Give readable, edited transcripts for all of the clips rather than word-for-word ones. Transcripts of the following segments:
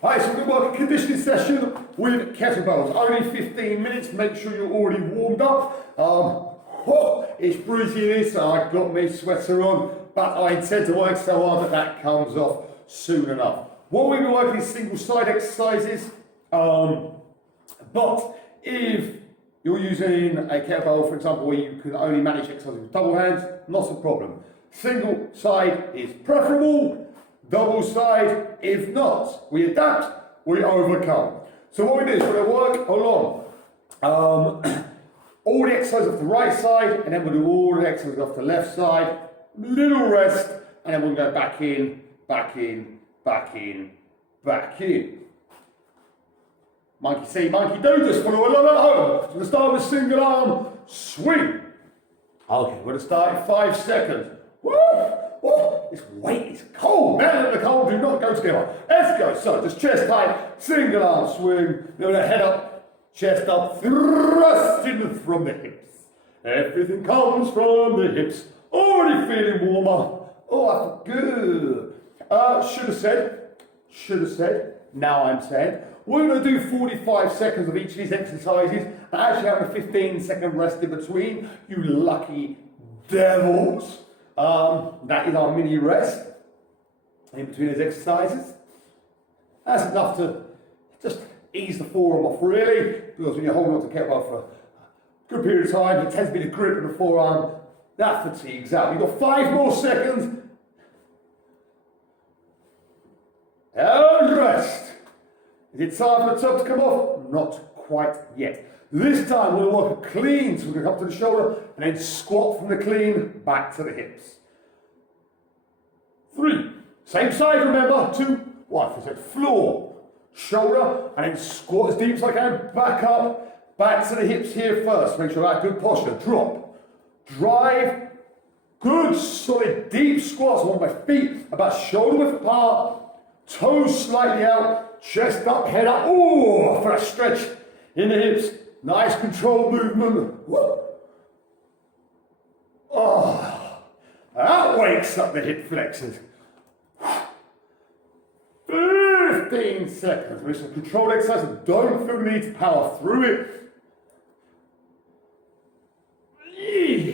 Alright, so we're going to work a conditioning session with kettlebells. Only 15 minutes, make sure you're already warmed up. It's breezy in here, so I've got my sweater on, but I intend to work so hard that comes off soon enough. What we've been working is single side exercises, but if you're using a kettlebell, for example, where you can only manage exercises with double hands, not a problem. Single side is preferable. Double side, if not, we adapt, we overcome. So what we do is we're going to work along all the exercises off the right side, and then we'll do all the exercises off the left side. Little rest, and then we'll go back in, back in, back in, back in. Monkey see, monkey do, just follow along at home. So we're going to start with single arm swing. Okay, we're going to start in 5 seconds. Woo! Oh, this weight is cold. Man and the cold do not go together. Let's go. So just chest height, single arm swing. Then head up, chest up, thrusting from the hips. Everything comes from the hips. Already feeling warmer. Oh, I feel good. Should have said. Now I'm saying. We're going to do 45 seconds of each of these exercises. And actually having a 15-second rest in between. You lucky devils. That is our mini rest in between these exercises. That's enough to just ease the forearm off really, because when you're holding on to kettlebell for a good period of time, it tends to be the grip of the forearm that fatigues out. You've got 5 more seconds. And rest. Is it time for the top to come off? Not quite yet. This time we're going to work a clean, so we're going to come to the shoulder and then squat from the clean back to the hips. 3, same side remember, 2, 1, so floor, shoulder, and then squat as deep as I can, back up, back to the hips here first, make sure that good posture, drop, drive, good solid deep squats, I want my feet about shoulder width apart, toes slightly out, chest up, head up, oh, for a stretch in the hips. Nice controlled movement. Woo. Oh, that wakes up the hip flexors. 15 seconds. With some controlled exercise and don't feel the need to power through it.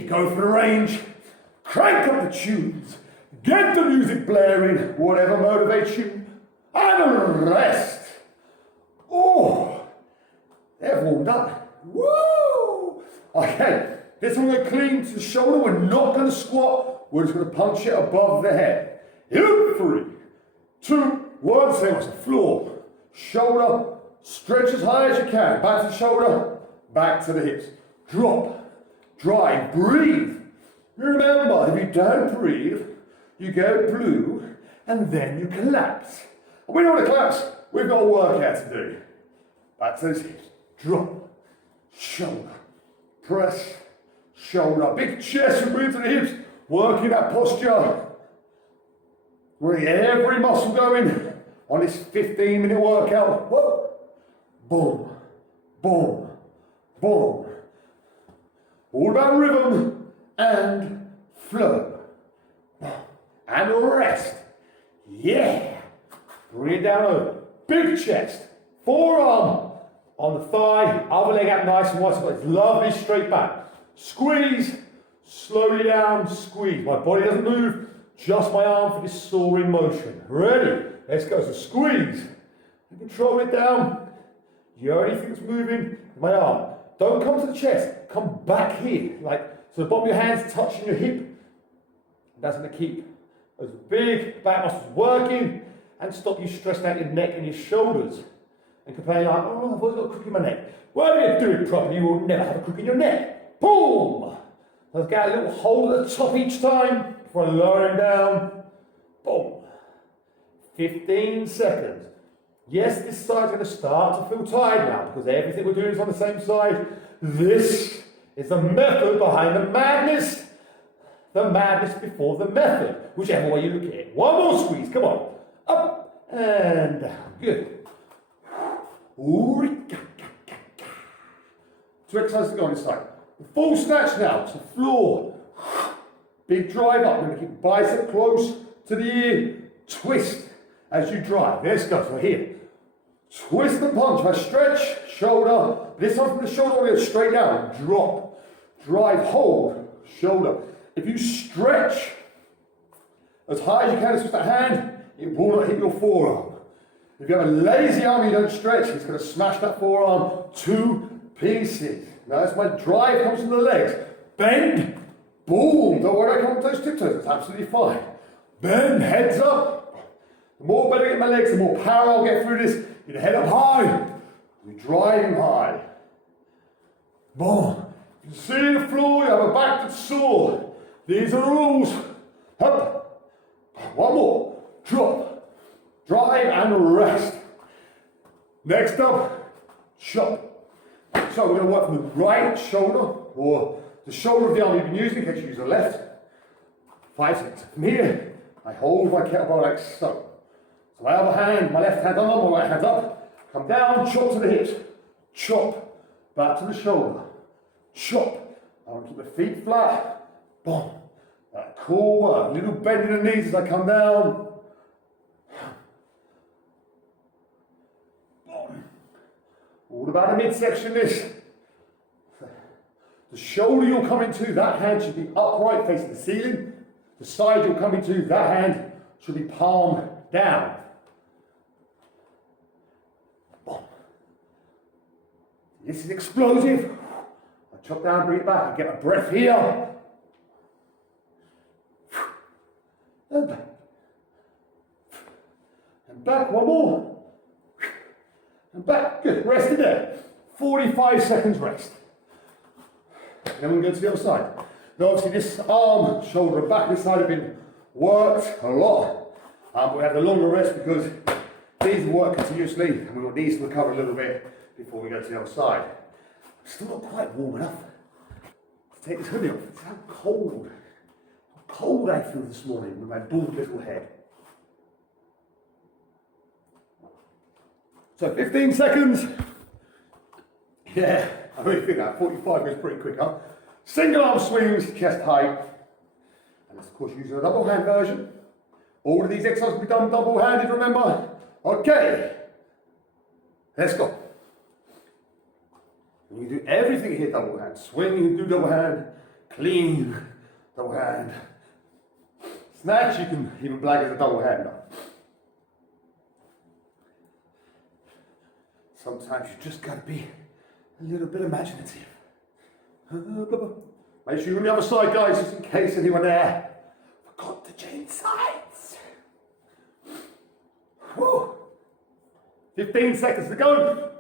Go for the range. Crank up the tunes. Get the music blaring, whatever motivates you. And rest. Oh. They've warmed up. Woo! Okay, this one we're clean to the shoulder. We're not going to squat. We're just going to punch it above the head. In 3, 2, 1. Same as the floor. Shoulder. Stretch as high as you can. Back to the shoulder. Back to the hips. Drop. Drive. Breathe. Remember, if you don't breathe, you go blue, and then you collapse. And we don't want to collapse. We've got a workout to do. Back to those hips. Drop, shoulder, press, shoulder, big chest and breathe to the hips, working that posture. We're going to get every muscle going on this 15-minute workout. Whoa. Boom, boom, boom. All about rhythm and flow. And rest. Yeah. Bring it down over. Big chest, forearm on the thigh, other leg out nice and wide, so it's lovely straight back. Squeeze, slowly down, squeeze. My body doesn't move, just my arm for this soaring motion. Ready? Let's go. So squeeze, and control it down. The only thing that's moving is my arm. Don't come to the chest, come back here. So the bottom of your hands touching your hip. That's going to keep those big back muscles working and stop you stressing out your neck and your shoulders. And complaining like, oh, I've always got a crook in my neck. Well, if you do it properly, you will never have a crook in your neck. Boom! Let's get a little hold at the top each time before I lower him down. Boom. 15 seconds. Yes, this side's going to start to feel tired now because everything we're doing is on the same side. This is the method behind the madness. The madness before the method. Whichever way you look at it. One more squeeze. Come on. Up and down. Good. 2 exercises to go on this side. The full snatch now to floor. Big drive up. We're going to keep bicep close to the ear. Twist as you drive. Let's go. So here. Twist and punch. If I stretch, shoulder. This time from the shoulder, we'll go straight down. Drop. Drive, hold, shoulder. If you stretch as high as you can, switch that hand, it will not hit your forearm. If you have a lazy arm, you don't stretch, it's going to smash that forearm to pieces. Now that's my drive comes from the legs. Bend, boom. Don't worry, I come to those tiptoes, it's absolutely fine. Bend, heads up. The more bend I get my legs, the more power I'll get through this. Get the head up high. We drive him high. Boom. You can see the floor, you have a back that's sore. These are the rules. Up. One more. Drop. Drive and rest. Next up, chop. So we're going to work from the right shoulder or the shoulder of the arm you've been using in case you use the left. 5 seconds. From here, I hold my kettlebell like so. So my other hand, my left hand on, my right hand up. Come down, chop to the hips. Chop. Back to the shoulder. Chop. I want to keep the feet flat. Boom. That cool work. Little bend in the knees as I come down. Boom. All about the midsection this. The shoulder you'll come into, that hand should be upright facing the ceiling. The side you'll come into, that hand should be palm down. Boom. This is explosive. I chop down, bring it back. I get a breath here. And back. And back, one more. And back, good, rest in there. 45 seconds rest. Then we'll go to the other side. Now obviously this arm, shoulder and back, this side have been worked a lot. But we have the longer rest because these work continuously and we want these to recover a little bit before we go to the other side. I'm still not quite warm enough to take this hoodie off. It's how cold I feel this morning with my bald little head. So 15 seconds. Yeah, I really think that 45 goes pretty quick, huh? Single arm swings, chest height. And of course using a double hand version. All of these exercises will be done double handed, remember? Okay, let's go. You can do everything here double hand. Swing, you can do double hand. Clean, double hand. Snatch, you can even blag as a double hander. Sometimes you just got to be a little bit imaginative. Make sure you're on the other side, guys, just in case anyone there forgot to change sides. Whew. 15 seconds to go.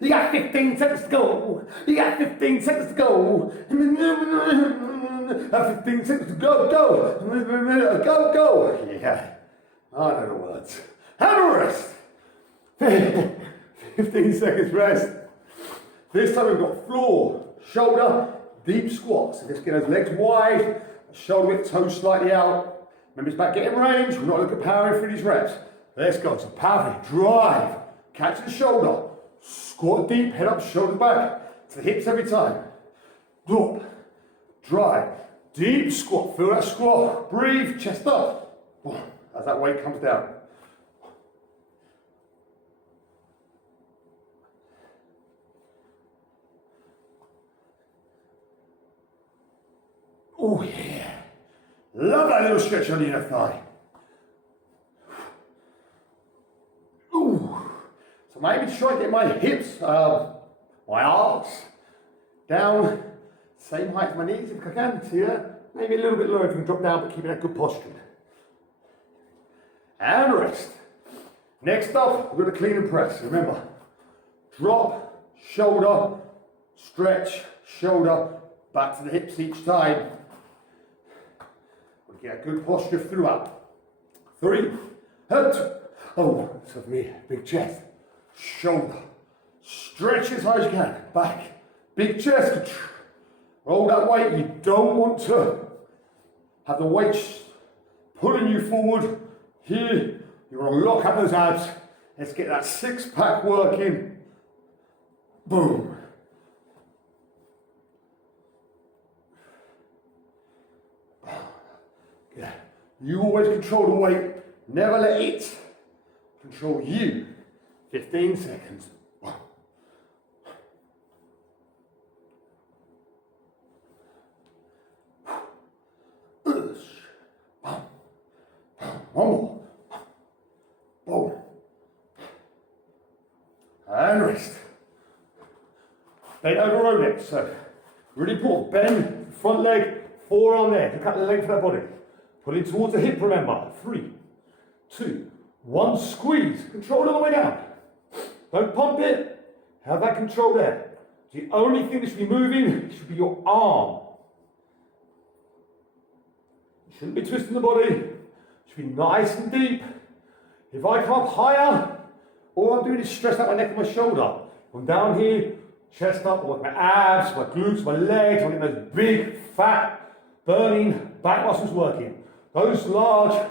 You got 15 seconds to go. You got 15 seconds to go. 15 seconds to go, go. Yeah, I know the words. Have a rest. 15 seconds rest. This time we've got floor, shoulder, deep squat. So let's get those legs wide, shoulder width, toes slightly out. Remember it's about getting range. We're not looking at powering through these reps. Let's go. So power, drive, catch the shoulder, squat deep, head up, shoulders back to the hips every time. Drop, drive, deep squat. Feel that squat. Breathe, chest up. As that weight comes down. Oh yeah, love that little stretch on the inner thigh. Ooh, so maybe try to get my hips, my arms down, same height as my knees if I can, here. Maybe a little bit lower if you can drop down, but keeping that good posture. And rest. Next up, we're going to clean and press. Remember, drop, shoulder, stretch, shoulder, back to the hips each time. Get a good posture throughout. 3, head. Oh, so for me, big chest, shoulder, stretch as high as you can, back, big chest, roll that weight. You don't want to have the weight pulling you forward. Here, you want to lock up those abs. Let's get that 6-pack working. Boom. You always control the weight, never let it control you. 15 seconds. One more. Boom. And rest. Bend over row next. So, really important. Bend the front leg, forearm there. Look at the length of that body. Pull it towards the hip, remember. 3, 2, 1. Squeeze. Control it all the way down. Don't pump it. Have that control there. The only thing that should be moving should be your arm. You shouldn't be twisting the body. It should be nice and deep. If I come up higher, all I'm doing is stress out my neck and my shoulder. I'm down here, chest up, I work my abs, my glutes, my legs. I'm getting those big, fat, burning back muscles working. Those large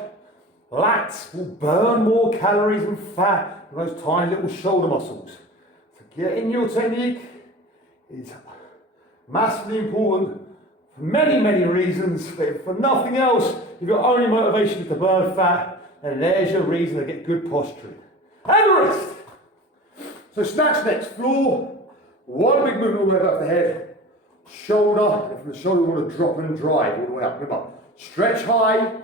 lats will burn more calories and fat than those tiny little shoulder muscles. So getting your technique is massively important for many, many reasons. But if for nothing else, if your only motivation is to burn fat, then there's your reason to get good posturing. And rest. So snatch next, floor. One big movement all the way up the head. Shoulder, and from the shoulder we want to drop and drive all the way up. Remember, stretch high,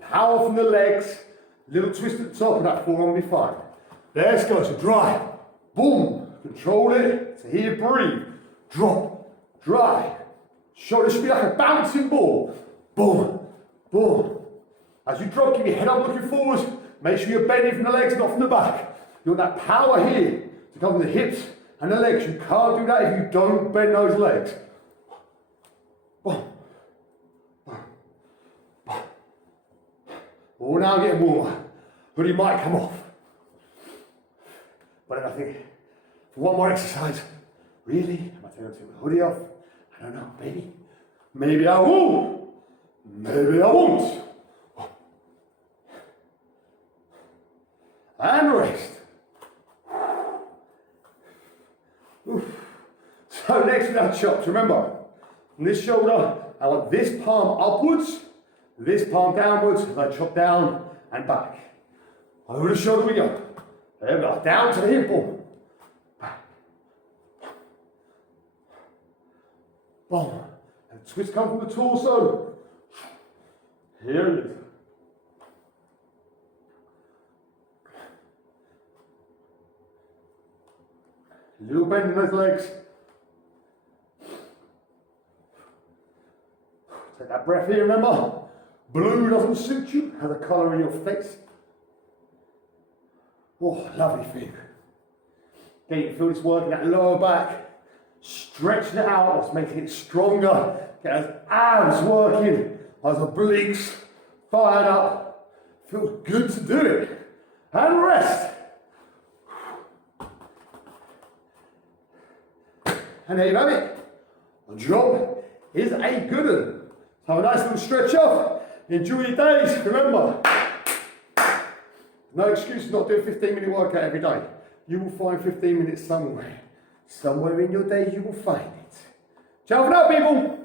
power from the legs, little twist at the top, and that forearm will be fine. Let's go, so drive, boom, control it, so here breathe, drop, drive. Shoulder should be like a bouncing ball, boom, boom. As you drop, keep your head up looking forward, make sure you're bending from the legs, not from the back. You want that power here to come from the hips and the legs. You can't do that if you don't bend those legs. Boom. Well, now I'm getting warmer. Hoodie might come off. But then I think, for one more exercise, really? Am I taking the hoodie off? I don't know, maybe. Maybe I won't. Maybe I won't. And rest. Oof. So next with our chops, remember, on this shoulder, I want this palm upwards, this palm downwards, as I chop down and back. Over the shoulder we go. There we go, down to the hip ball. Back. Boom. And twist come from the torso. Here it is. Little bend in those legs. Take that breath here, remember? Blue doesn't suit you, has a colour in your face. Oh, lovely thing. Again, you can feel this working that lower back, stretching it out, that's making it stronger. Get those abs working, those obliques fired up. Feels good to do it. And rest. And there you have it. The job is a good one. So have a nice little stretch off. Enjoy your days. Remember, no excuse not doing 15-minute workout every day. You will find 15 minutes somewhere. Somewhere in your day you will find it. Ciao for now, people.